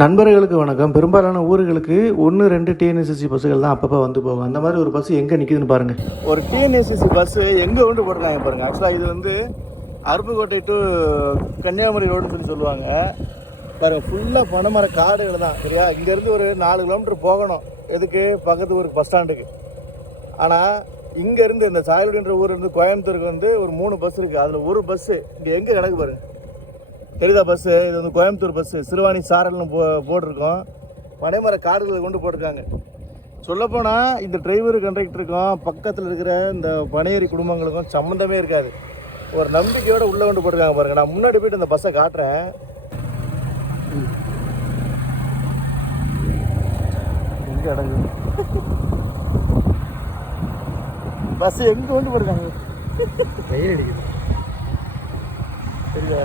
நண்பர்களுக்கு வணக்கம். பெரும்பாலான ஊர்களுக்கு 1, 2 டிஎன்எஸ்எஸ்சி பஸ்ஸுகள் தான் அப்பப்போ வந்து போகும். அந்த மாதிரி ஒரு பஸ் எங்கே நிற்கிதுன்னு பாருங்கள். ஒரு டிஎன்எஸ்எஸ்சி பஸ்ஸு எங்கே கொண்டு போட்டிருக்காங்க பாருங்கள். ஆக்சுவலாக இது வந்து அருப்புக்கோட்டை டு கன்னியாகுமரி ரோடுன்னு சொல்லி சொல்லுவாங்க. பாருங்கள், ஃபுல்லாக பனைமர காடுகள் தான். சரியா, இங்கேருந்து ஒரு 4 கிலோமீட்டர் போகணும். எதுக்கு? பக்கத்து ஊருக்கு பஸ் ஸ்டாண்டுக்கு. ஆனால் இங்கேருந்து இந்த சாயலுடின்ற ஊர்லேருந்து கோயம்புத்தூருக்கு வந்து ஒரு 3 பஸ் இருக்குது. அதில் ஒரு பஸ்ஸு இங்கே எங்கே கிடக்கு பாருங்கள். தெரியுதா பஸ்ஸு? இது வந்து கோயம்புத்தூர் பஸ்ஸு, சிறுவாணி சாரல்னு போட்டிருக்கோம். பனைமர காடுகளை கொண்டு போட்டிருக்காங்க. சொல்லப்போனால் இந்த டிரைவரு கண்டக்டருக்கும் பக்கத்தில் இருக்கிற இந்த பனையேறி குடும்பங்களுக்கும் சம்மந்தமே இருக்காது. ஒரு நம்பிக்கையோடு உள்ளே கொண்டு போட்டிருக்காங்க பாருங்கள். நான் முன்னாடி போய்ட்டு இந்த பஸ்ஸை காட்டுறேன். எங்கே அடங்கு பஸ்ஸு எங்கே கொண்டு போட்டிருக்காங்க? வெயில் அடிக்குது. சரியா?